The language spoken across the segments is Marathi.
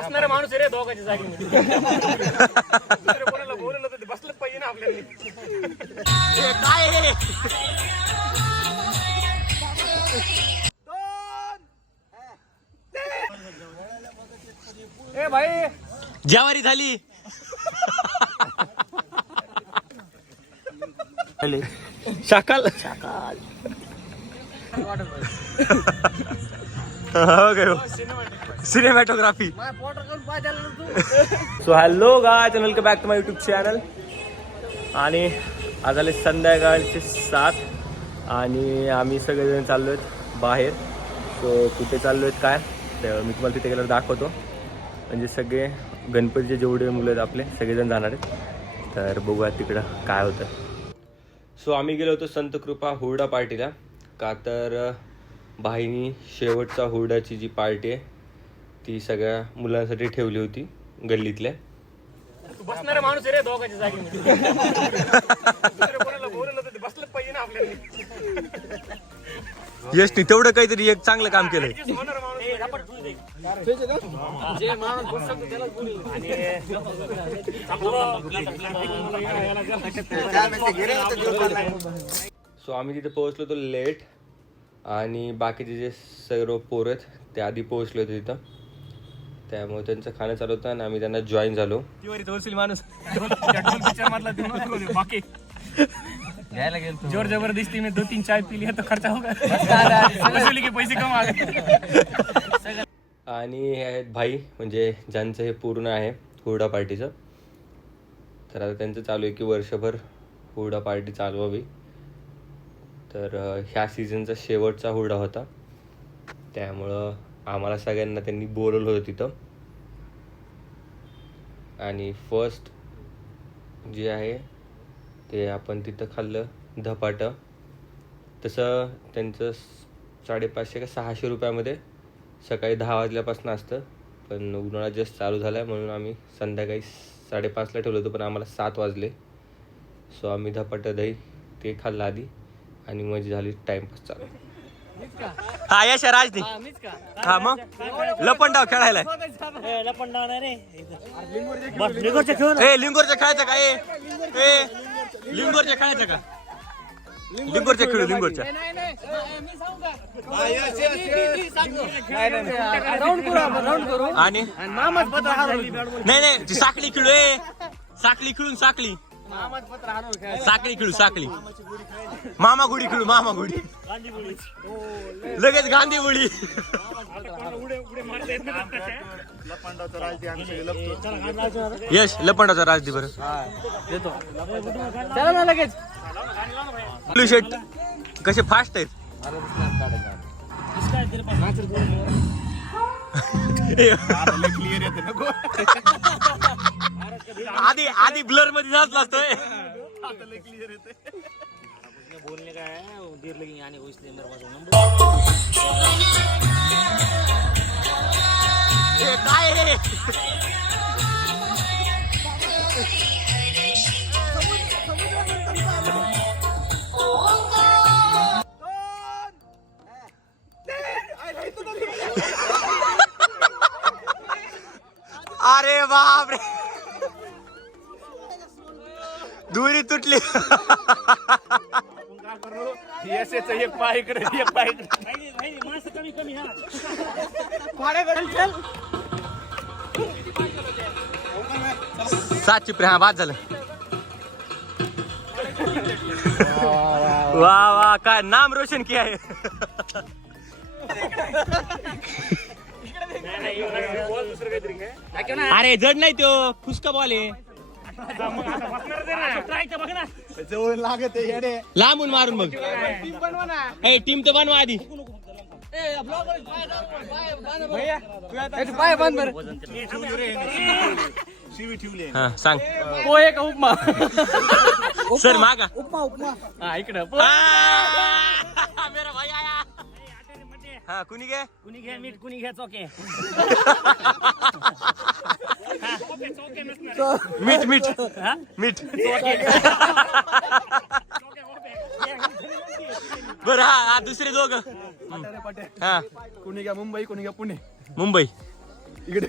बसणारा माणूस रे दोघांच्या जागी कोणाला बोललं तर बसलंच पाहिजे ना आपल्याला. काय ए भाई ज्वारी झाली. Shakal cinematography. So hello guys and welcome back to my YouTube channel. आणि आज आले संध्याकाळचे 7 आणि आम्ही सगळेजण चाललो आहेत बाहेर. सो कुठे चाललो आहेत काय तर मी तुम्हाला तिथे गेल्यावर दाखवतो. म्हणजे सगळे गणपतीचे जेवढे मुलं आहेत आपले सगळेजण जाणार आहेत. तर बघूया तिकडं काय होतं. सो आम्ही गेलो होतो संतकृपा हुरडा पार्टीला. का तर भाईनी शेवटचा हुरडाची जी पार्टी आहे ती सगळ्या मुलांसाठी ठेवली होती गल्लीतल्या. बसणारा माणूस रे दोघांच्या जागी कोणाला बोललं तर बसलंच पाहिजे ना आपल्याला. यशनी तेवढं काहीतरी एक चांगलं काम केलंय. सो आम्ही तिथे पोहोचलो होतो लेट आणि बाकीचे जे सर्व पोरं आहेत ते आधी पोहोचले होते तिथं. त्यामुळे त्यांचं खाणं चालू होतं आणि आम्ही त्यांना जॉईन झालो. माणूस बाकी घ्यायला गेलो जोर जबरदस्ती में 2-3 चाय पी लिया तो खर्चा होगा. वसुली के पैसे कम आ गए. आणि हे आहेत भाई म्हणजे ज्यांचं हे पूर्ण आहे हुरडा पार्टीचं. तर आता त्यांचं चालू आहे की वर्षभर हुरडा पार्टी चालवावी. तर ह्या सीझनचा शेवटचा हुरडा होता त्यामुळं आम्हाला सगळ्यांना त्यांनी बोलवलं होतं तिथं. आणि फर्स्ट जे आहे ते आपण तिथं खाल्लं धपाटं. तसं त्यांचं 550 का 600 रुपयामध्ये सकाळी 10 वाजल्यापासून असतं. पण उन्हाळा जस्ट चालू झाला आहे म्हणून आम्ही संध्याकाळी 5:30ला ठेवलं होतं पण आम्हाला 7 वाजले. सो आम्ही धपाटं दही ते खाल्लं आधी आणि मजा झाली टाइमपास चालू. हा यश राजनी हा मग लपंडाव खेळायला लिंगोरच्या खेळायचं का लिंगोरच्या खेळायचं का लिंगोरच्या खेळू लिंगोरच्या आणि नाही ती साखळी खेळू साखळी खेळून साखळी खेळू साखळी मामा गुडी खेळू मामा गुडी लगेच गांधी बुडी. यश लपंडाचा राज दे बरं लगेच ब्लू शर्ट कसे फास्ट आहेत. आधी ब्लर मध्ये जात असतोय. बोलने का है देर लगेंगे आने को इसलिए मेरे पास नंबर. काय अरे बाप रे दुरी तुटली. एक पाय इकडे एक पाय इकडे माणसं कमी कमी हा कोणाकडे चल 7 चिपरे. हा बाद झालं. वाह वाह काय नाम रोशन किया है. अरे जड नाही तो फुसका बॉल आहे. जवळ लागत लांबून मारून मग टीम तर बनवा आधी. पाय बांध बरं. हा सांग पोहे का उपमा सर मागा उपमा उपमा हा इकडं मेरा भाई आया. हा कुणी घे मीठ कुणी घ्या चोके मीठ मीठ मीठ बरं. हा दुसरे दोघं हा कुणी घ्या मुंबई कुणी घ्या पुणे. मुंबई इकडे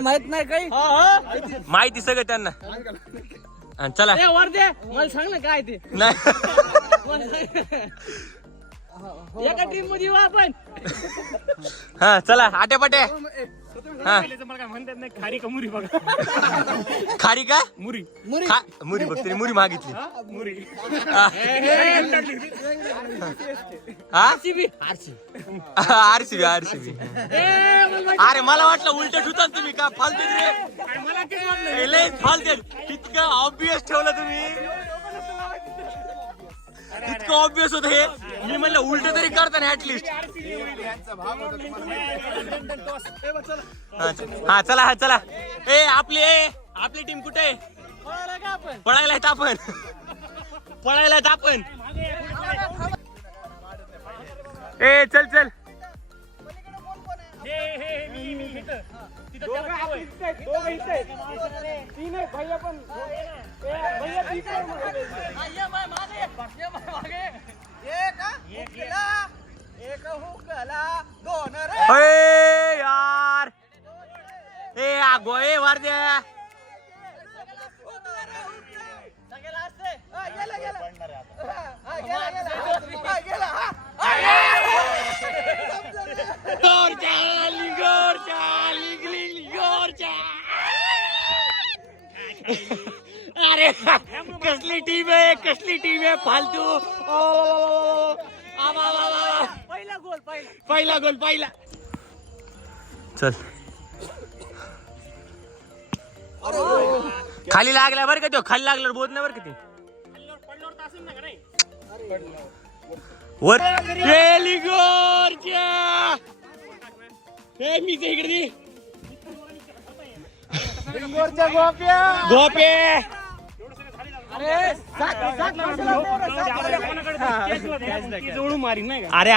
माहित नाही काही माहिती सगळं त्यांना. आणि चला वर्दे मला सांग ना काय ते नाही एका टीम मध्ये येऊ आपण. हा चला आट्यापाट्या. हा मला काय म्हणतात नाही खारी का मुरी बघा. खारी का मुरी मुरी बघ तरी मुरी मागितली. मुरी आरसीबी अरे मला वाटलं उलट ठुता तुम्ही का फालते रे. मला काय वाटलं लय फालते इतकं ऑब्विस ठेवलं तुम्ही. इतकं ऑब्विस होत हे. मी म्हणलं उलट तरी करता ना ऍटलिस्ट. हा चला आपली टीम कुठे पळायला आहेत आपण. ए चल यार ए गोळे वार द्या. अरे कसली टीम आहे फालतू. पहिला गोल चल खाली लागला बरं का तो. खाली लागल्यावर बोध नाही बरं का ते वर गेली गोरच्या. मी इकडे गोपे जवळून मारीन नाही का. अरे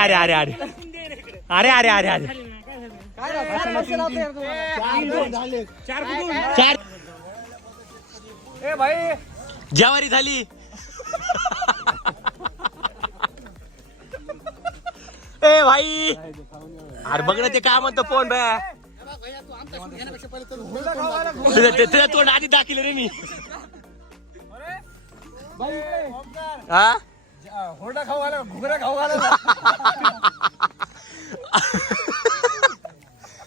चार ए भाई ज्वारी झाली. ए भाई अरे बघ ना ते काय म्हणतो फोन बा. तुझ्या तोंड आधी दाखिल रे मी. हा होरडा खाऊ घाला घुगऱ्या खाऊ घाला.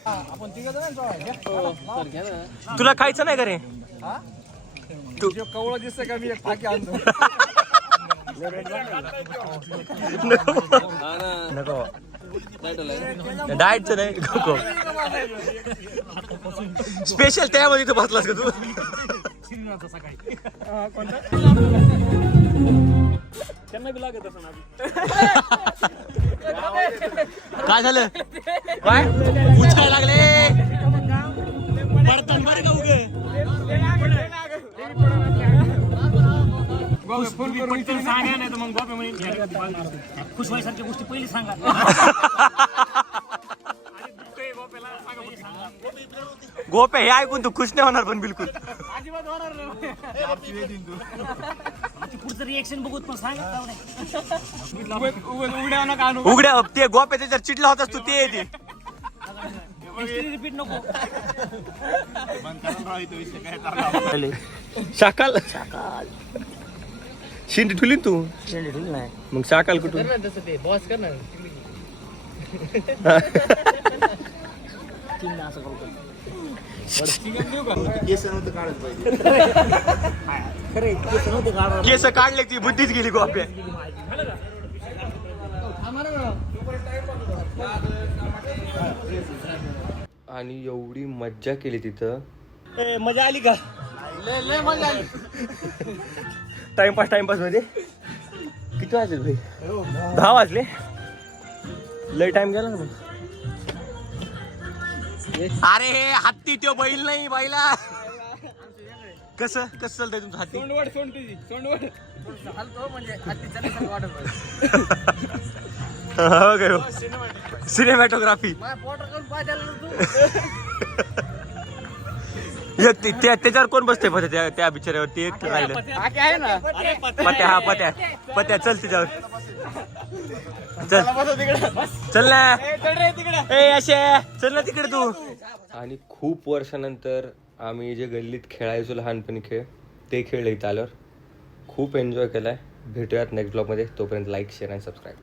आपण तुला खायचं नाही का रे. तू कवळा दिसतंय का मी एक फाकी आणतो. नको डाएटचं नाही नको. स्पेशल त्यामध्ये तू बसलास का तू. सकाळी त्यांना बी लागत असं काय झालं काय उचकाय लागले पडतान बरं का उगे. सांगा नाही तर मग गोपे म्हणे खुश व्हायसारख्या गोष्टी पहिली सांगा. गोपे हे ऐकून तू खुश नाही होणार पण बिलकुल. अजिबात होणार पुढचं रिएक्शन बघूत पण सांगा. उघड्या नका आणू. उघड्या ते गोप्याचा जर चिडला होतास तू ते येते. रिपीट नको. शाकाल शिंदी ठुली तू. मग शाकाल कुठून तसं ते बॉस कर ना. केस काढले ती बुद्धीच गेली गोप्या. आणि एवढी मज्जा केली तिथं. मजा आली का. लय मजा आली. टाइमपास मध्ये किती वाजले भाई. 10 वाजले. लय टाइम गेला ना मग. अरे हत्ती तो बैल नाही बैला. कसं चालतंय तुमचं हत्ती. सोंडवड म्हणजे सिनेमॅटोग्राफी. त्याच्यावर कोण बसतंय त्या बिचाऱ्यावरती एक राहिलं. आहे ना पत्या चल त्याच्यावर. चल ना ए अशा चल ना तिकडे तू. आणि खूप वर्षानंतर आम्ही जे गल्लीत खेळायचो लहानपणी खेळ ते खेळ इथं आल्यावर खूप एन्जॉय केलाय. भेटूयात नेक्स्ट ब्लॉगमध्ये. तोपर्यंत लाईक शेअर आणि सबस्क्राईब.